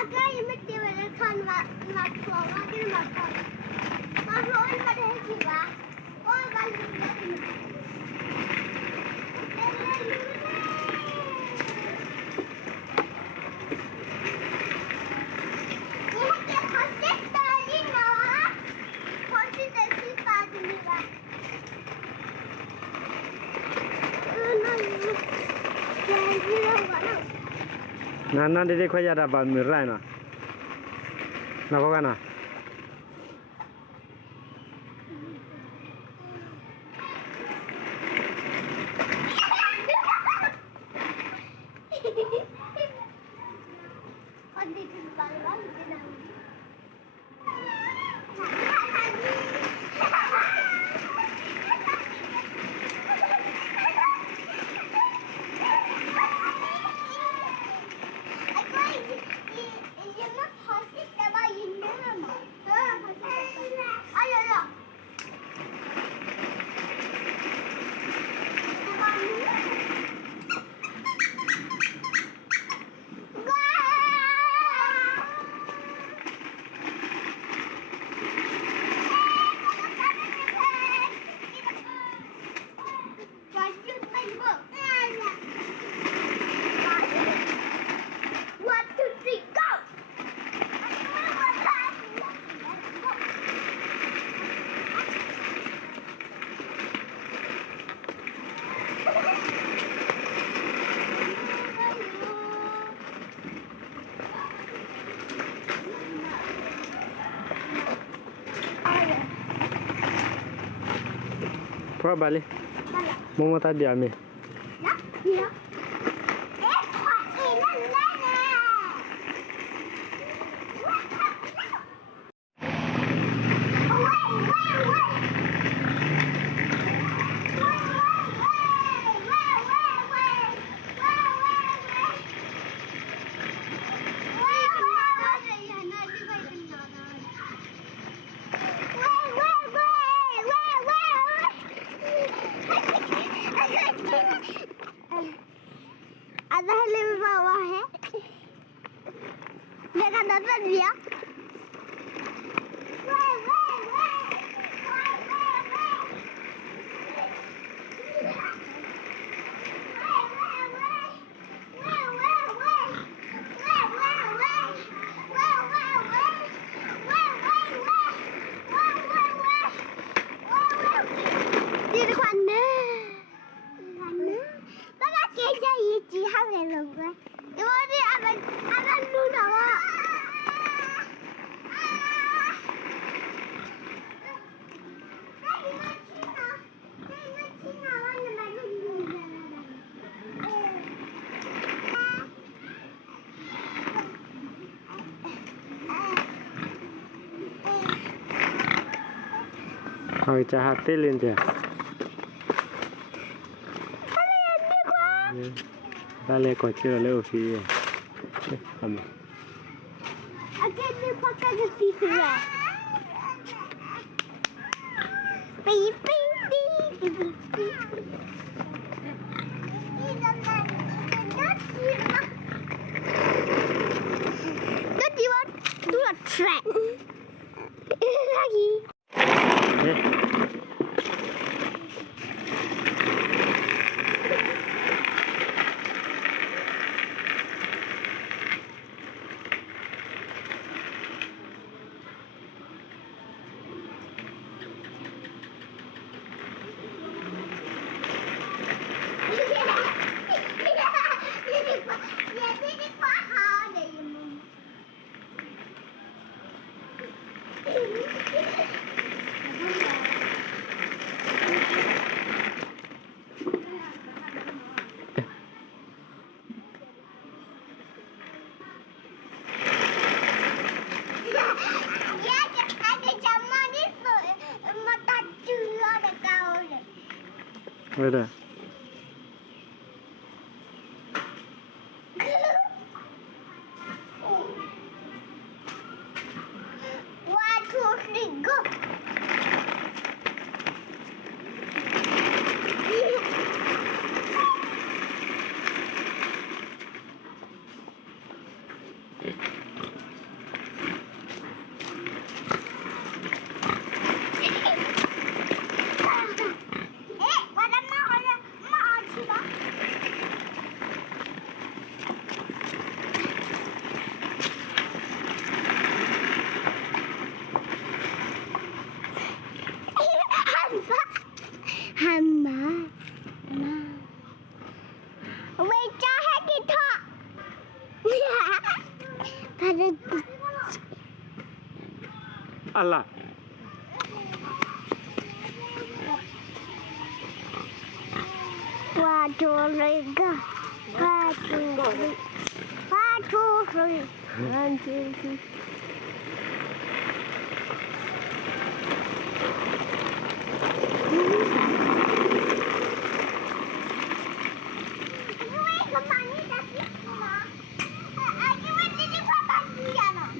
Akan mesti kan mak keluar ke makan. Kalau ini pada siapa? Oh balik lagi. Nana dede khoya da ba mi rai na. Na ko kana. Pua balik. Mau tadi ame. Ya. Ada helm bawah है देखा दादा दिया Hồi cha hạt tê lên chưa? Ta lấy quả chưa lấy phi. Cầm. Akan ni pakai ke situ lah. Ping ping ping ping ping. Tadi waktu dua track. Lagi. Ada. One, two, three, go. ada Allah. waduh lega waduh waduh kemana tadi mah? Gimana di papa dia noh?